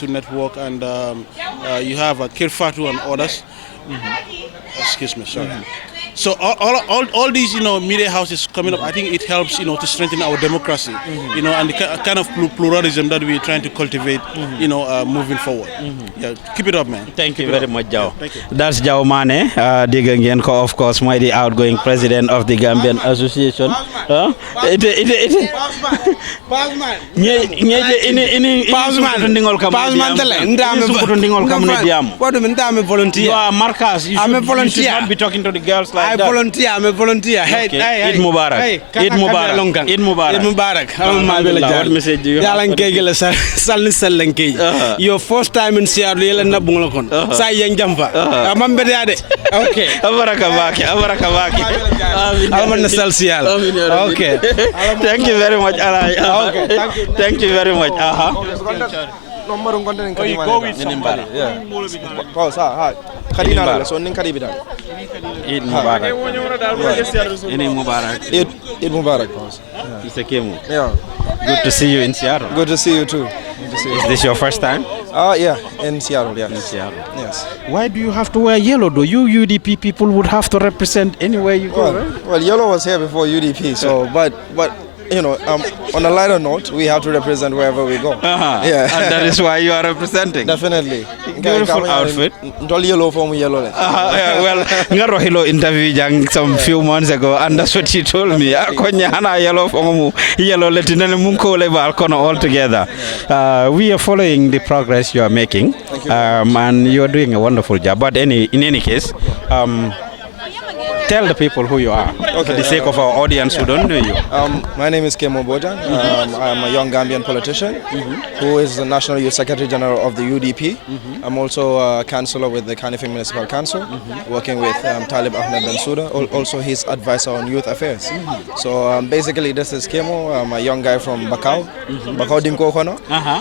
to network, and you have Kirfatu and others. Excuse me, sorry. So all these media houses coming up, I think it helps to strengthen our democracy, and the kind of pluralism that we're trying to cultivate, moving forward. Yeah, keep it up, man. Thank you very much, Jao. Thank you. That's Jao Mane, of course, the outgoing president of the Gambian Association. You are Marcus. You should not be talking to the girls like that. I'm a volunteer. Hey, Okay. hey, Eid Mubarak. Hey, Eid Mubarak. Eid Mubarak. Eid Mubarak. What message do you have? Your first time in Seattle, you'll end up Say young jumper. Okay. Abarakabaki. I'm on the Celsial. Okay. Thank you very much, Alai. Okay, thank you. Thank you very much. Go with somebody. Yeah. Eid Mubarak. Eid Mubarak. Mr. Kemo. Yeah. Good to see you in Seattle. Good to see you too. Is this your first time? Yeah, in Seattle, yes. In Seattle. Yes. Why do you have to wear yellow though? You UDP people would have to represent anywhere you go, right? Well, yellow was here before UDP, so but on a lighter note, we have to represent wherever we go. Yeah. And that is why you are representing. Definitely. Beautiful outfit. Don't yellow for me, yellow. Well, Ngarohilo interview Jang some few months ago, and that's what he told me. Akonya hana yellow for mu yellow letinene munko level kono all together. We are following the progress you are making, and you are doing a wonderful job. But in any case, tell the people who you are, for the sake of our audience who don't know you. My name is Kemo Bojang. I'm a young Gambian politician who is the National Youth Secretary General of the UDP. I'm also a councillor with the Kanifing Municipal Council, working with Talib Ahmed Bensouda, also his advisor on youth affairs. So basically this is Kemo. I'm a young guy from Bakau, Bakau Dinko Kono,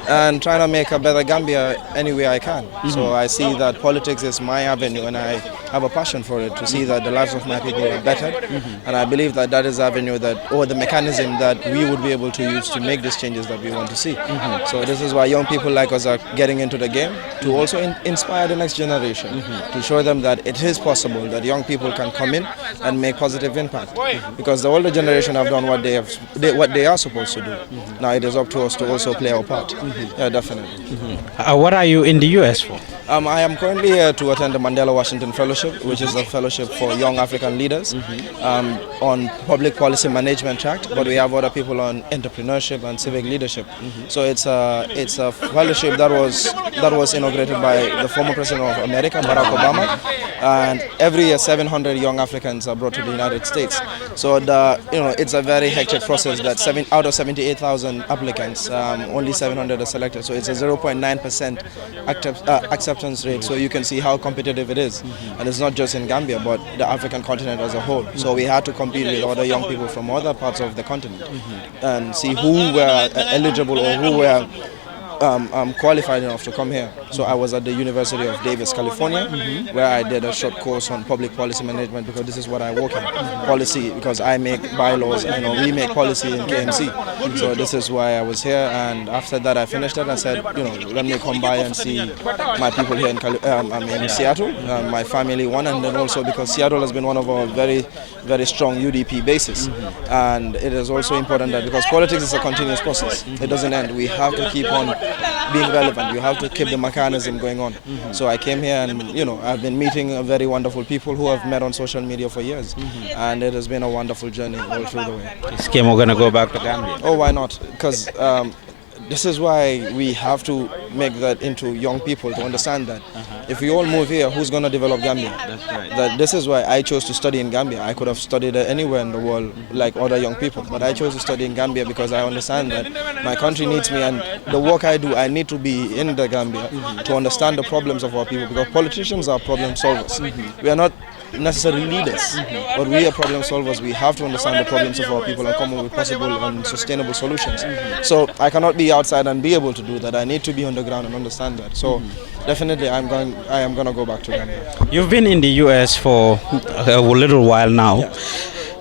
and trying to make a better Gambia any way I can. So I see that politics is my avenue, and I have a passion for it, to see that the lives of my people are bettered, and I believe that that is the avenue or the mechanism that we would be able to use to make these changes that we want to see. So this is why young people like us are getting into the game, to also inspire the next generation, to show them that it is possible that young people can come in and make positive impact, because the older generation have done what they are supposed to do. Now it is up to us to also play our part. Yeah, definitely. What are you in the US for? I am currently here to attend the Mandela Washington Fellowship, which is a fellowship for young African leaders on public policy management track, but we have other people on entrepreneurship and civic leadership. So it's a fellowship that was inaugurated by the former president of America, Barack Obama, and every year 700 young Africans are brought to the United States. So it's a very hectic process that out of 78,000 applicants, only 700 are selected. So it's a 0.9% acceptance rate. So you can see how competitive it is, and it's not just in Gambia, but the African continent as a whole. So we had to compete with other young people from other parts of the continent and see who were eligible or who were qualified enough to come here. So I was at the University of Davis, California, where I did a short course on public policy management, because this is what I work in, policy, because I make bylaws, we make policy in KMC. So this is why I was here, and after that I finished it. I said, let me come by and see my people here in Seattle, my family one, and then also because Seattle has been one of our very, very strong UDP bases. And it is also important that, because politics is a continuous process, it doesn't end. We have to keep on being relevant. You have to keep the mechanism going on. So I came here, and I've been meeting very wonderful people who I've met on social media for years, and it has been a wonderful journey all through the way. Is Kemo gonna go back to Gambia? Oh, why not? Because this is why we have to make that into young people, to understand that if we all move here, who's going to develop Gambia? That's right. That this is why I chose to study in Gambia. I could have studied anywhere in the world like other young people, but I chose to study in Gambia because I understand that my country needs me, and the work I do, I need to be in the Gambia to understand the problems of our people, because politicians are problem solvers. We are not necessarily leaders, but we are problem solvers. We have to understand the problems of our people and come up with possible and sustainable solutions. So I cannot be outside and be able to do that. I need to be on the ground and understand that. So definitely I am going to go back to Gambia. You've been in the US for a little while now. Yeah.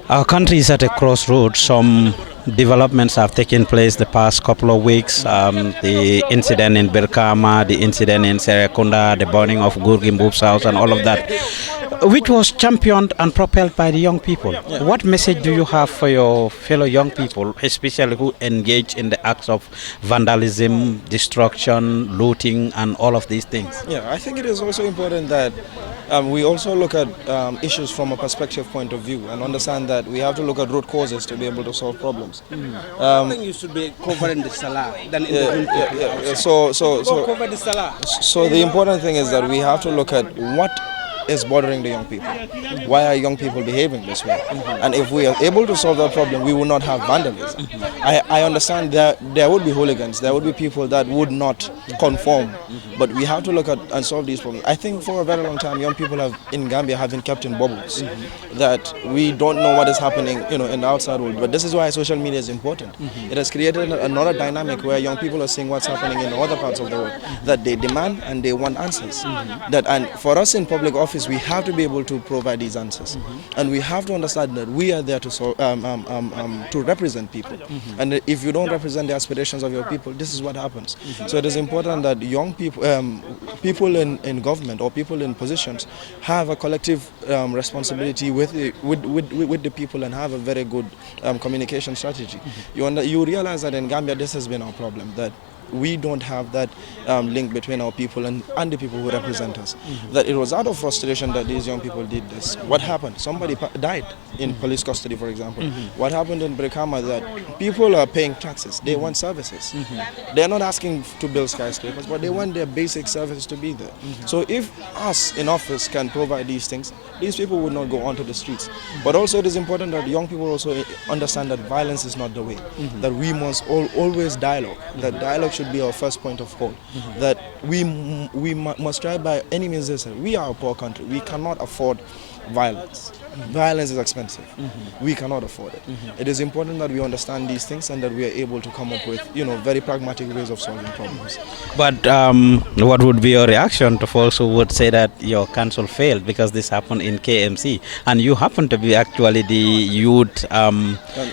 Our country is at a crossroads. Some developments have taken place the past couple of weeks. The incident in Birkama, the incident in Serekunda, the burning of Gurgimbub's house, and all of that, which was championed and propelled by the young people. Yeah. What message do you have for your fellow young people, especially who engage in the acts of vandalism, destruction, looting, and all of these things? Yeah, I think it is also important that we also look at issues from a perspective point of view and understand that we have to look at root causes to be able to solve problems. I think you should be covering the salah than in the So cover the salah. So the important thing is that we have to look at what is bothering the young people. Why are young people behaving this way? And if we are able to solve that problem, we will not have vandalism. I understand that there would be hooligans, there would be people that would not conform, but we have to look at and solve these problems. I think for a very long time, young people in Gambia have been kept in bubbles, that we don't know what is happening, in the outside world. But this is why social media is important. It has created another dynamic where young people are seeing what's happening in other parts of the world, that they demand and they want answers. And for us in public office, we have to be able to provide these answers, and we have to understand that we are there to represent people. And if you don't represent the aspirations of your people, this is what happens. So it is important that young people, people in government or people in positions, have a collective responsibility with the people and have a very good communication strategy. You realize that in Gambia, this has been our problem, that we don't have that link between our people and the people who represent us. That it was out of frustration that these young people did this. What happened? Somebody died in police custody, for example. What happened in Brikama, that people are paying taxes. They want services. They're not asking to build skyscrapers, but they want their basic services to be there. So if us in office can provide these things, these people would not go onto the streets. But also it is important that young people also understand that violence is not the way. That we must always dialogue. That dialogue should be our first point of call. That we must try by any means necessary. We are a poor country. We cannot afford violence. Violence is expensive. We cannot afford it. It is important that we understand these things and that we are able to come up with, very pragmatic ways of solving problems. But what would be your reaction to folks who would say that your council failed because this happened in KMC, and you happen to be actually the youth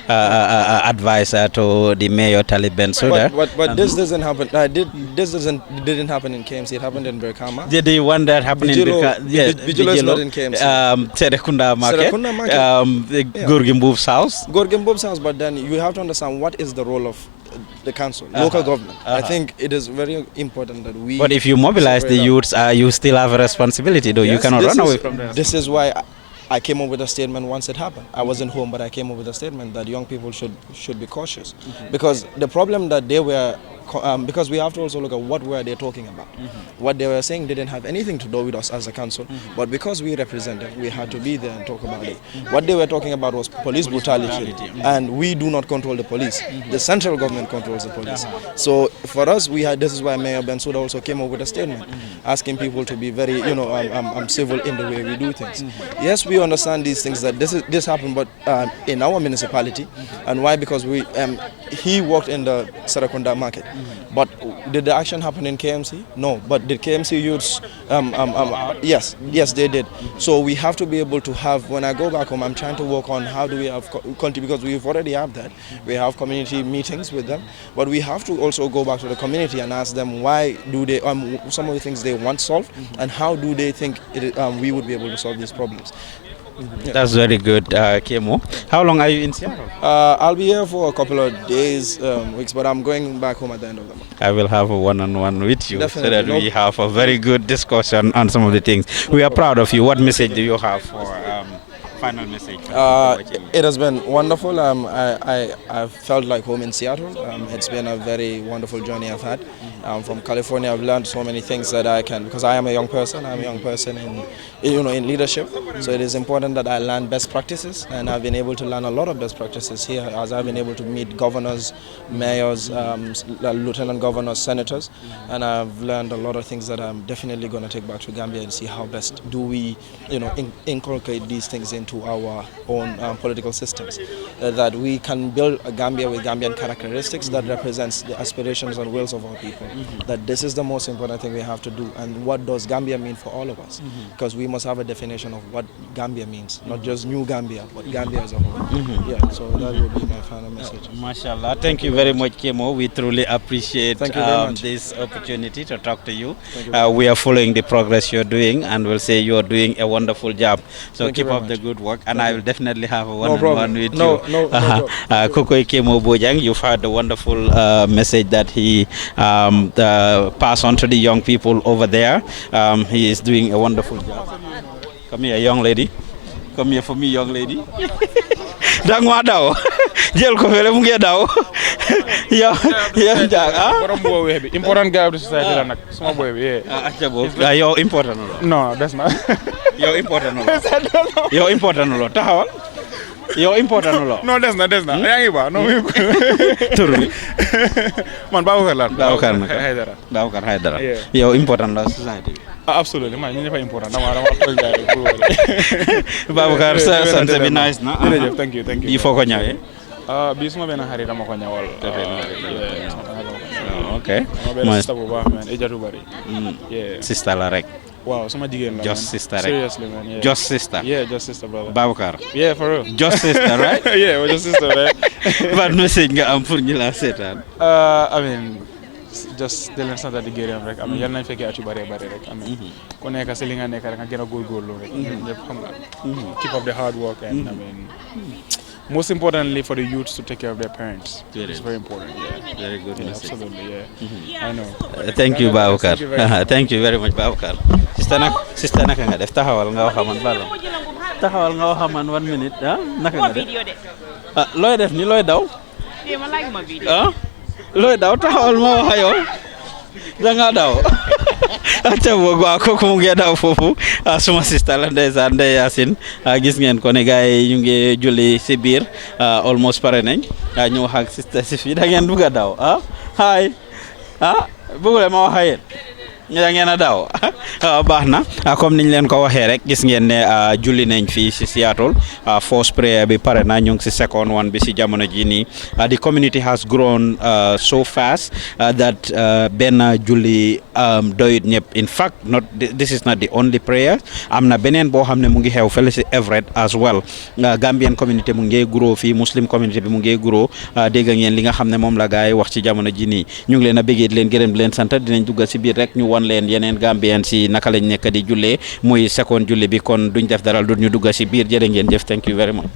advisor to the mayor Taliban Suda? But this doesn't happen. Didn't happen in KMC. It happened in Berkama. The one that happened in Berkama. Yes, Vigilo is not in KMC. Serekunda Market. Gurgimbub's house. Gurgimbub's house, but then you have to understand what is the role of the council, local government. I think it is very important that we... But if you mobilize the youths, you still have a responsibility, though. Yes, you cannot run away from that. This is why I came up with a statement once it happened. I wasn't home, but I came up with a statement that young people should be cautious. Because the problem that they were... because we have to also look at what were they talking about. What they were saying didn't have anything to do with us as a council, but because we represent them, we had to be there and talk about it. What they were talking about was police brutality, and we do not control the police. The central government controls the police. So for us, this is why Mayor Bensouda also came up with a statement, asking people to be very, civil in the way we do things. Yes, we understand these things, that this happened, but in our municipality, and why? Because he worked in the Serekunda market. But did the action happen in KMC? No. But did KMC youths? Yes, they did. So we have to be able to have, when I go back home, I'm trying to work on how do we have, because we've already have that. We have community meetings with them, but we have to also go back to the community and ask them why do they, some of the things they want solved, and how do they think we would be able to solve these problems. That's very good, Kemo. How long are you in Seattle? I'll be here for a couple of days, weeks, but I'm going back home at the end of the month. I will have a one-on-one with you. Definitely. So that we have a very good discussion on some of the things. We are proud of you. What message do you have for final message? It has been wonderful. I felt like home in Seattle. It's been a very wonderful journey I've had. From California, I've learned so many things that I can, because I am a young person. I'm a young person in leadership. So it is important that I learn best practices, and I've been able to learn a lot of best practices here, as I've been able to meet governors, mayors, lieutenant governors, senators, and I've learned a lot of things that I'm definitely going to take back to Gambia and see how best do we, inculcate these things into into our own political systems. That we can build a Gambia with Gambian characteristics that represents the aspirations and wills of our people. That this is the most important thing we have to do. And what does Gambia mean for all of us? Because we must have a definition of what Gambia means, not just New Gambia, but Gambia as a whole. Yeah, so that would be my final message. Mashallah. Thank you very much, Kemo. We truly appreciate this opportunity to talk to you. We are following the progress you're doing, and we'll say you're doing a wonderful job. So keep up the good work, and I will definitely have a one-on-one with you. Koko Kemo Bojang, you've heard the wonderful message that he passed on to the young people over there. He is doing a wonderful job. Come here, young lady. Come here for me, young lady. Dangwa daw. Jël ko fele mu ngi daw. Yow jaag borom bo webe important guy of the society la nak sama boy bi acca bo yow important no des na yow important yow important lo taxawal yow important lo no des na yaa ngi ba no tur bi man Baboucar Haydara yow important la society absolutely man ñu fa important dama toy gaay Baboucar sant bi nice na thank you yi foko ñawé bi suma benn xarit dama ko ñawal okay ma sister bu baax man ejatu bari sister la rek wow sama jigéen la just sister rek seriously man just sister brother Baboucar for real just sister right we're just sister right ban message nga am pour ñu la seetaan I mean just di leen sant di gërëm rek am yal nañ fekkee at yu bare rek am ku nekk si li nga nekk rek nga gën a góorgóorlu rek ñëpp xam nga keep up the hard work and I mean most importantly for the youths to take care of their parents. It's very important. Very good message. Absolutely, I know. Thank you, Baboucar. Thank you very much, Baboucar. Sister naka nga def taxawal nga wax man balo. Taxawal nga wax man 1 minute, naka nga def? Looy def ni looy daw? Ma like ma video. Looy daw taxawal ma wax yow. Da nga daw. Acca boog waaw kooku mu ngi daw foofu suma sister la ndeysaan Ndeye Yacine gis ngeen ko ne gars yi ñu ngi julli si biir almost pare nañ ñu wax ak sister si fii da ngeen bugg a daw hi bëggule ma wax ak yéen da ngeen a daw baax na comme niñ leen ko waxee rek gis ngeen ne julli nañ fii si Seattle first prayer bi pare na ñu ngi si second one bi si jamono ji nii the community has grown so fast that benn julli doyut ñëpp in fact this is not the only prayer am na beneen boo xam ne mu ngi xew fële si Everett as well Gambian community mu ngi grow fii Muslim community bi mu ngi grow dégg ngeen li nga xam ne moom la gaay wax ci jamono ji nii ñu ngi leen a bëggee leen gërëm leen sant dinañ duggal si biir rek ñu wan leen yeneen Gambien si naka lañ nekk di jullee muy second julli bi kon duñ def dara du ñu duggal si biir jërë ngeen jëf thank you very much